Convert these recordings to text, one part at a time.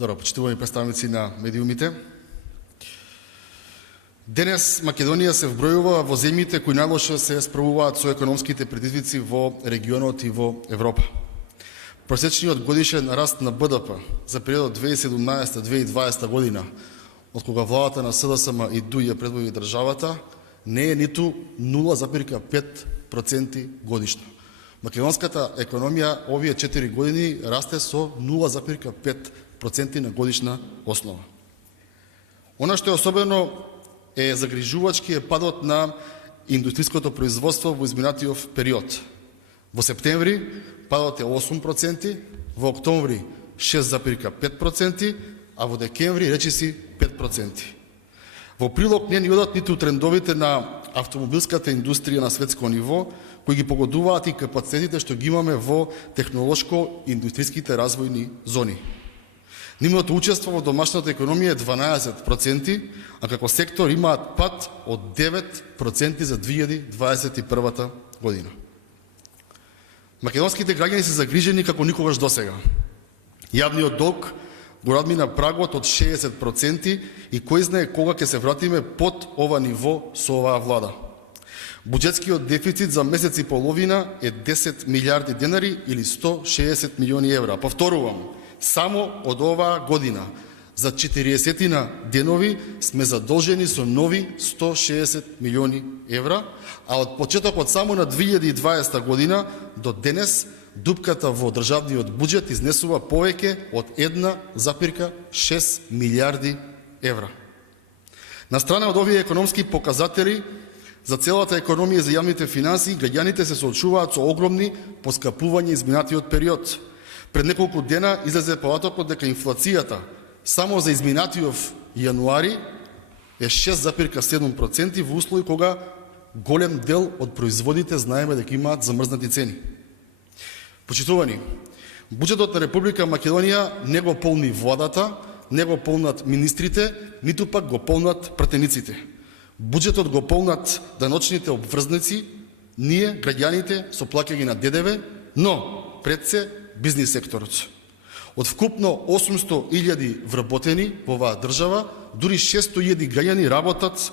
Добро, почитувани представници на медиумите. Денес Македонија се вбројува во земјите кои најлоше се справуваат со економските предизвици во регионот и во Европа. Просечниот годишен раст на БДП за периодот 2017-2020 година, од кога владата на СДСМ и ДУ ја предводи државата, не е ниту 0,5% годишно. Македонската економија овие 4 години расте со 0,5% на годишна основа. Она што е особено загрижувачки е падот на индустријското производство во изминатиот период. Во септември падот е 8%, во октомври 6,5%, а во декември речиси 5%. Во прилог не ни одат ниту трендовите на автомобилската индустрија на светско ниво, кои ги погодуваат и капацитетите што ги имаме во технолошко-индустријските развојни зони. Нивното учество во домашната економија е 12%, а како сектор имаат пад од 9% за 2021 година. Македонските граѓани се загрижени како никогаш досега. Јавниот долг го надмина прагот од 60% и кој знае кога ќе се вратиме под ова ниво со оваа влада. Буџетскиот дефицит за месец и половина е 10 милиарди денари или 160 милиони евра. Повторувам, само од оваа година за 40 денови сме задолжени со нови 160 милиони евра, а од почетокот само на 2020 година до денес дупката во државниот буџет изнесува повеќе од 1,6 милиарди евра. На страна од овие економски показатели, за целата економија и за јавните финансии, граѓаните се соочуваат со огромни поскапувања изминатиот период. Пред неколку дена излезе податокот дека инфлацијата само за изминатиот јануари е 6,7% во услови кога голем дел од производите знаеме дека имаат замрзнати цени. Почитувани, буџетот на Република Македонија не го полни владата, не го полнат министрите, ниту пак го полнат пратениците. Буџетот го полнат даночните обврзници, ние, граѓаните, со плаќање на ДДВ, но пред се бизнис секторот. Од вкупно 800.000 вработени во оваа држава, дури 600.000 граѓани работат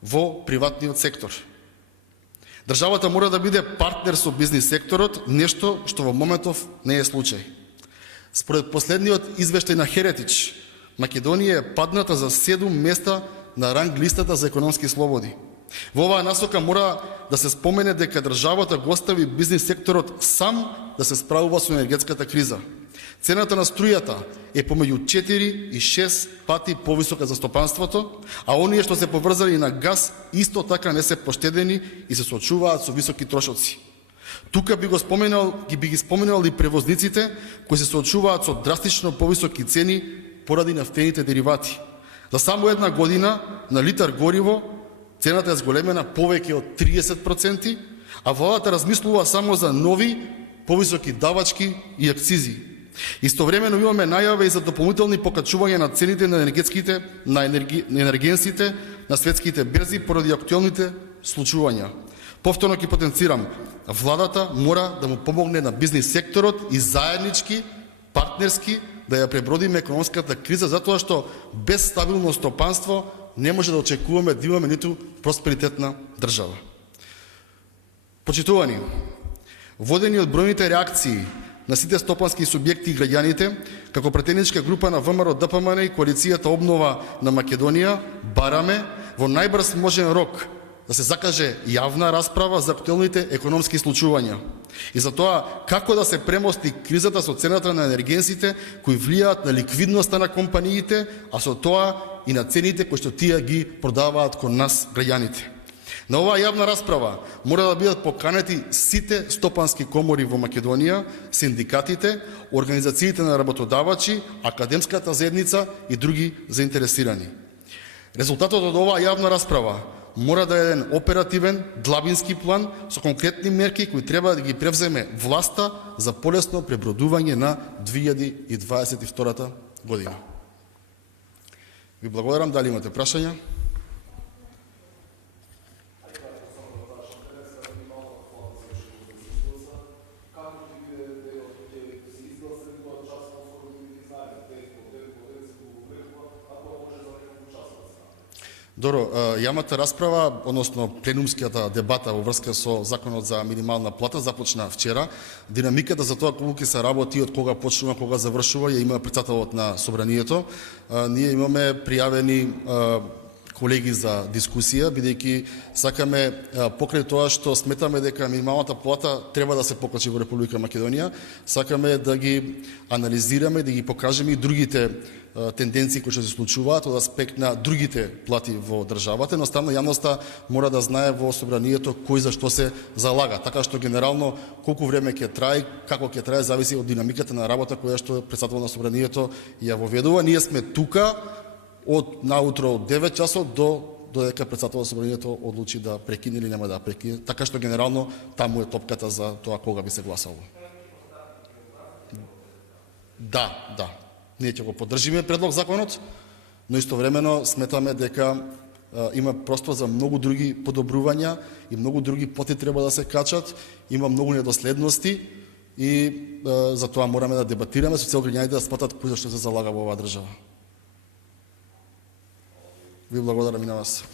во приватниот сектор. Државата мора да биде партнер со бизнис секторот, нешто што во моментов не е случај. Според последниот извештај на Херетич, Македонија е падната за 7 места на ранг листата за економски слободи. Во оваа насока мора да се спомене дека државата го остави бизнис секторот сам да се справува со енергетската криза. Цената на струјата е помеѓу 4 и 6 пати повисока за стопанството, а оние што се поврзани на газ исто така не се поштедени и се соочуваат со високи трошоци. Тука би ги споменал и превозниците кои се соочуваат со драстично повисоки цени поради нафтените деривати. За само една година на литар гориво цената е зголемена повеќе од 30%, а владата размислува само за нови повисоки давачки и акцизи. Истовремено имаме најава и за дополнителни покачувања на цените на енергенсите на светските берзи поради актуелните случувања. Повторно ќе потенцирам, владата мора да му помогне на бизнис секторот и заеднички, партнерски да ја пребродиме економската криза, затоа што без стабилно стопанство не може да очекуваме да имаме ниту просперитетна држава. Почитувани, водени од бројните реакции на сите стопански субјекти и граѓаните, како претеничка група на ВМРО ДПМН и коалицијата Обнова на Македонија, бараме во најбрз можен рок да се закаже јавна расправа за актуелните економски случувања. И за тоа како да се премости кризата со цената на енергенсите кои влијаат на ликвидноста на компаниите, а со тоа и на цените кои што тие ги продаваат кон нас граѓаните. На оваа јавна расправа мора да бидат поканети сите стопански комори во Македонија, синдикатите, организациите на работодавачи, академската заедница и други заинтересирани. Резултатот од оваа јавна расправа мора да е еден оперативен, длабински план со конкретни мерки кои треба да ги превземе власта за полесно пребродување на 2022 година. Ви благодарам, дали имате прашања? Kako ti vide da je od te izglasani, to čas poslovno biti znanje, Добро, јавната расправа, односно пленумската дебата во врска со законот за минимална плата започна вчера. Динамиката за тоа колку ќе се работи, од кога почнува, кога завршува, ја има претседателот на собранието. Ние имаме пријавени колеги за дискусија, бидејќи сакаме покрај тоа што сметаме дека минималната плата треба да се покачи во Република Македонија, сакаме да ги анализираме, да ги покажеме и другите тенденции кои што се случуваат од аспект на другите плати во државата. Едноставно јавноста мора да знае во собранието кој за што се залага, така што генерално колку време ќе трае, како ќе трае, зависи од динамиката на работа која што претседателот на собранието ја воведува. Ние сме тука од наутро од 9 часот до додека претседателот на собранието одлучи да прекине или нема да прекине, така што генерално таму е топката за тоа кога би се гласало. Да. Ние ќе го поддржиме предлог законот, но истовремено сметаме дека има простор за многу други подобрувања и многу други поти треба да се качат, има многу недоследности и за тоа мораме да дебатираме со цел граѓаните да сватат кој за што се залага во оваа држава. Ви благодарам и на вас.